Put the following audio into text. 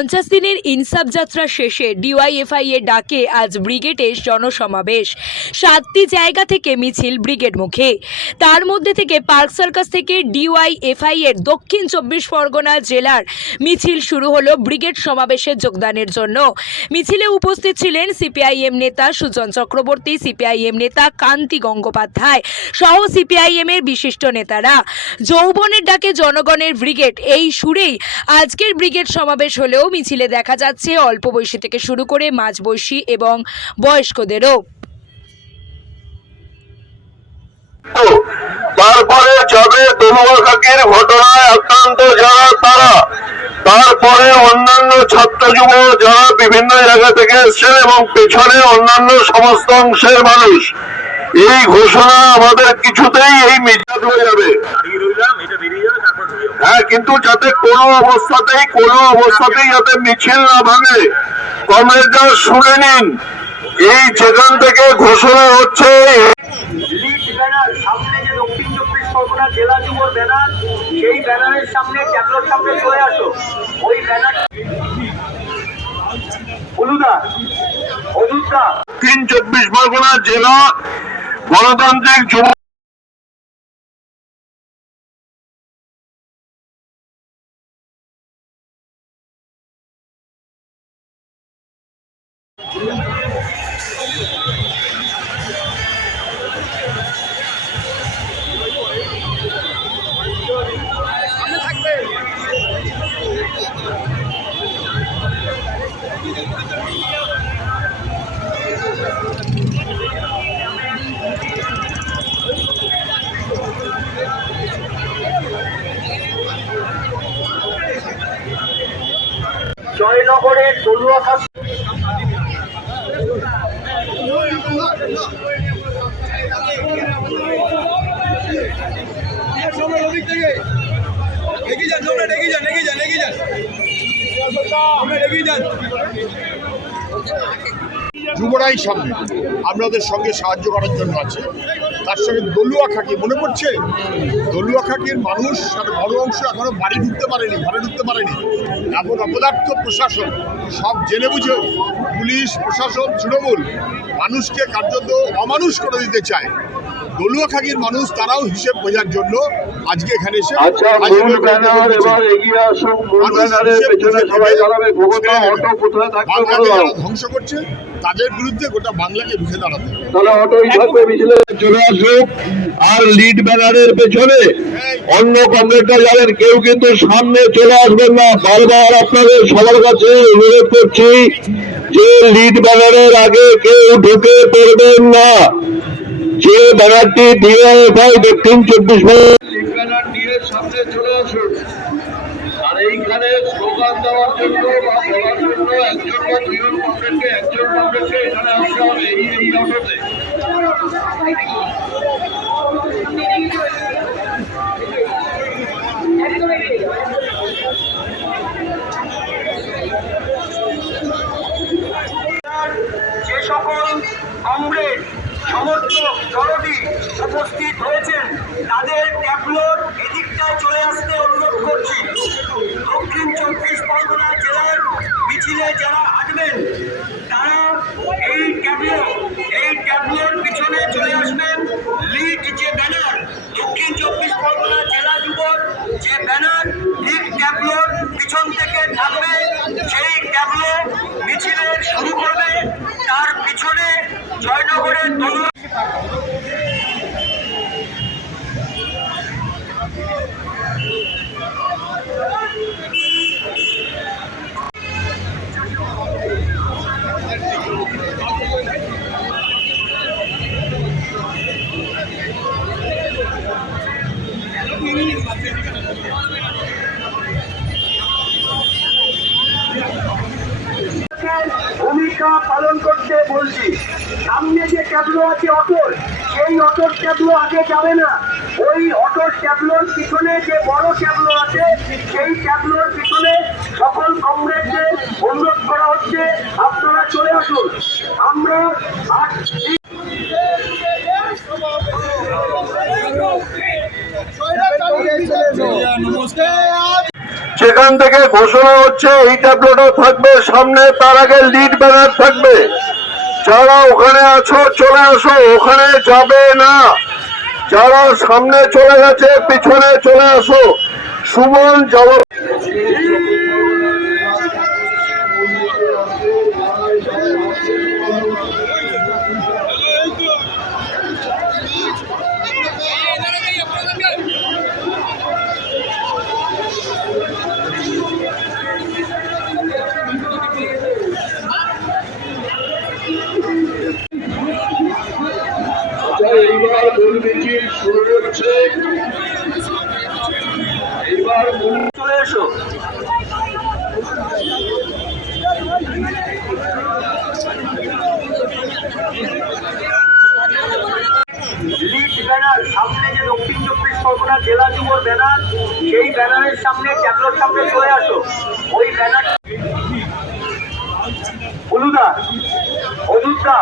পঞ্চাশ দিনের ইনসাফ যাত্রা শেষে ডিওয়াইএফআই এর ডাকে আজ ব্রিগেডে জনসমাবেশ। সাতটি জায়গা থেকে মিছিল ব্রিগেড মুখে তার মধ্যে থেকে পার্ক সার্কাস থেকে ডিওয়াইএফআই এর দক্ষিণ চব্বিশ পরগনা জেলার মিছিল শুরু হলো ব্রিগেড সমাবেশে যোগদানের জন্য। মিছিলে উপস্থিত ছিলেন সিপিআইএম নেতা সুজন চক্রবর্তী, সিপিআইএম নেতা কান্তি গঙ্গোপাধ্যায় সহ সিপিআইএম এর বিশিষ্ট নেতারা। যৌবনের ডাকে জনগণের ব্রিগেড এই সুরেই আজকের ব্রিগেড সমাবেশ হলেও মিছিলে দেখা যাচ্ছে অল্প বয়সী থেকে শুরু করে মাঝবয়সী এবং বয়স্কদেরও। তারপরে যাবে তনুয়া কাকির ঘটনায় আক্রান্ত যারা তারা। তারপরে অন্যান্য ছাত্র যুব যারা বিভিন্ন জায়গা থেকে এসছেন এবং পেছনে অন্যান্য সমস্ত অংশের মানুষ। এই ঘোষণা আমাদের কিছুতেই এই মিজাজ হয়ে যাবে। হ্যাঁ কিন্তু যাতে কোনো অবস্থাতেই কোনো অবস্থাতেই যাতে মিছিল না ভাঙে কমরেডরা শুনে নিন। এই যেখান থেকে ঘোষণা হচ্ছে লিড ব্যানার সামনে যে দক্ষিণ চব্বিশ পরগনা জেলা যুবর ব্যানার সেই ব্যানারের সামনে ট্যাবলোর সামনে চলে আসো। ওই ব্যানার হলুদা হলুদা। দক্ষিণ চব্বিশ পরগনা জেলা গণতান্ত্রিক যুব জয়নগরের দলুয়া খাস যুবরাই সামনে। আপনাদের সঙ্গে সাহায্য করার জন্য আছে। তার সঙ্গে দলুয়া খাকি, মনে পড়ছে? দলুয়া খাকির মানুষ আর বড় অংশ এখনও বাড়ি ঢুকতে পারেনি, ঘরে ঢুকতে পারেনি। এমন অপদার্থ প্রশাসন, সব জেনে বুঝে পুলিশ, প্রশাসন, তৃণমূল, মানুষকে কার্যত অমানুষ করে দিতে চায়। দলুয়া খাকির মানুষ তারাও হিসেব বোঝার জন্য আজকে এখানে এসে আচ্ছা ধ্বংস করছে তাদের বিরুদ্ধে গোটা বাংলাকে রুখে দাঁড়াতে তাহলে অটোই থাকবে মিছিলে চলে আসুক আর লিড ব্যানারের পেছনে অন্য কমরেডরা যাবেন কেউ কিন্তু সামনে চলে আসবেন না। বারবার আপনাদের সবার কাছে অনুরোধ করছি যে লিড ব্যানারের আগে কেউ ঢুকে পড়বেন না। যে ব্যানারটি ডিওএফআই দক্ষিণ চব্বিশ সামনে চলে আসুন। আর এইখানে স্লোগান দেওয়ার জন্য বা জন্য একজন বা দুজন কমরেডকে, একজন কমরেডকে এখানে আসতে হবে এই অটোতে যে সকল কমরেড সমর্থক দলটি উপস্থিত হয়েছেন। তাদের ট্যাবলোর এদিকটায় চলে আসতে অনুরোধ করছি। দক্ষিণ চব্বিশ পরগনা জেলার মিছিলে যারা হাঁটবেন তারা এই ট্যাবলো এই ট্যাবলোর পিছনে চলে আসবেন। লিড যে ব্যানার, দক্ষিণ চব্বিশ পরগনা জেলা যুবর যে ব্যানার ঠিক ট্যাবলোর পিছন থেকে থাকবে। সেই ট্যাবলো মিছিলের শুরু করবে। তার পিছনে জয়নগরের তলুয়া ভূমিকা পালন করতে বলছি। সামনে যে ট্যাবলো আছে অটোর সেই অটোর ট্যাবলো আগে যাবে না। ওই অটোর ট্যাবলোর পিছনে যে বড় ট্যাবলো আছে সেই ট্যাবলোর পিছনে সকল কমরেডদের অনুরোধ করা হচ্ছে আপনারা চলে আসুন। আমরা আট সেখান থেকে ঘোষণা হচ্ছে এই ট্যাবলেটও থাকবে, সামনে তার আগে লিড ব্যানার থাকবে। যারা ওখানে আছো, চলে আসো, ওখানে যাবে না। যারা সামনে চলে গেছে, পিছনে চলে আসো। সুমন জবাব এইবার মিছিল শুরু হচ্ছে। এইবার চলে এসো। ব্যানার, সামনে যে দক্ষিণ চব্বিশ পরগনা জেলা যুবর ব্যানার, সেই ব্যানারের সামনে ট্যাবলোর সামনে চলে আসো। ওই ব্যানার হলুদা হলুদা।